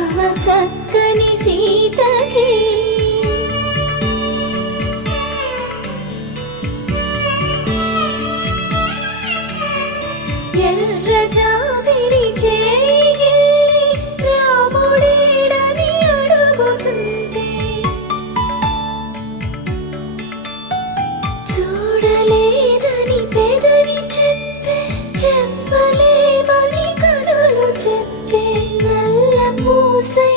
రామ చక్కని సీతకి ఎర్ర జాబిలి చేయి రాముడేడని అడుగుతుంటే చూడలేదని పెదవి చెప్పే చెప్పలేమని కనులు చెప్పే నల్ల పూసై